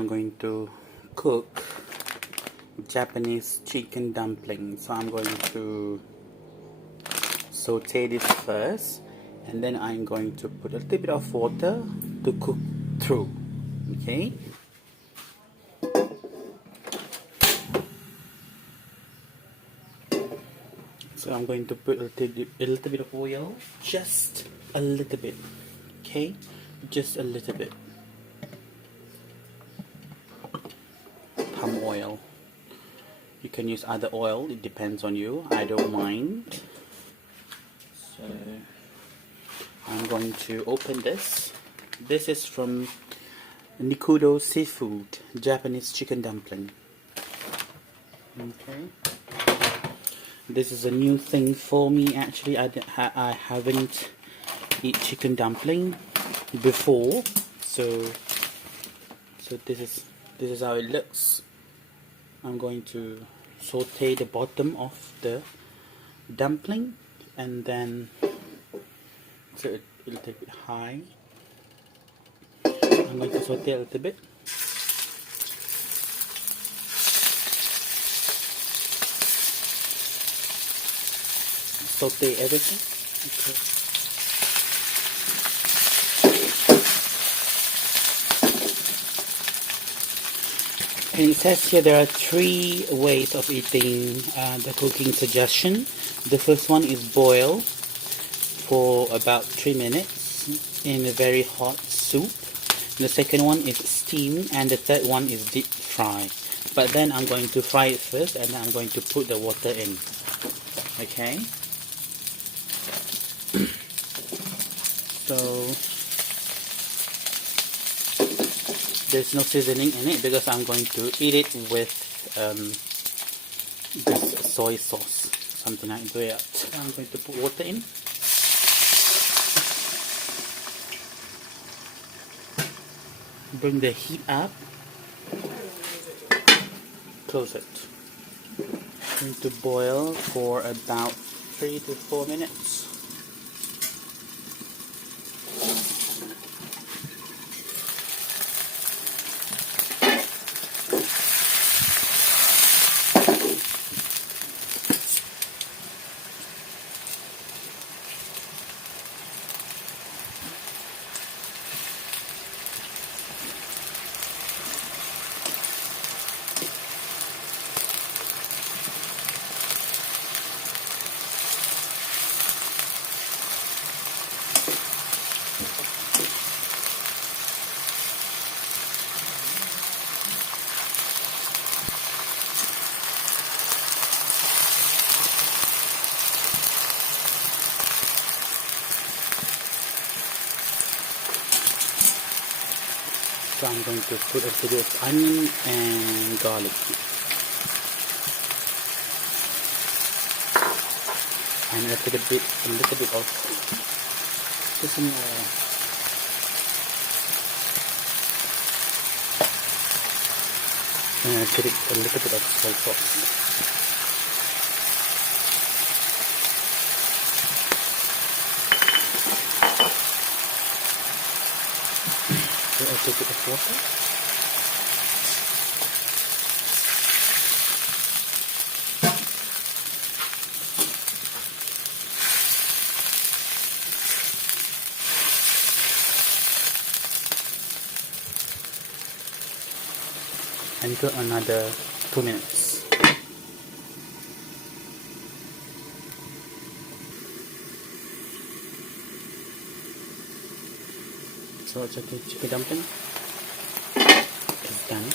I'm going to cook Japanese chicken dumpling. So I'm going to saute this first, and then I'm going to put a little bit of water to cook through. Okay. So I'm going to put a little bit of oil, just a little bit. Okay, just a little bit. Palm oil. You can use other oil, it depends on you. I don't mind. So I'm going to open this. This is from Nikudo Seafood Japanese Chicken Dumpling. Okay. This is a new thing for me. Actually, I haven't eat chicken dumpling before, so this is how it looks. I'm going to saute the bottom of the dumpling, and then so a little bit high. I'm going to saute a little bit. Saute everything. Okay. And it says here there are 3 ways of eating the cooking suggestion. The first one is boil for about 3 minutes in a very hot soup. The second one is steam, and the third one is deep fry. But then I'm going to fry it first, and then I'm going to put the water in. Okay. So there's no seasoning in it because I'm going to eat it with this soy sauce, something like that. I'm going to put water in. Bring the heat up. Close it. Going to boil for about 3 to 4 minutes. So I'm going to put a little bit of onion and garlic. And a little bit of sesame oil. And a little bit of soy sauce. A little bit of water. And cook another 2 minutes. So chicken dumpling is done.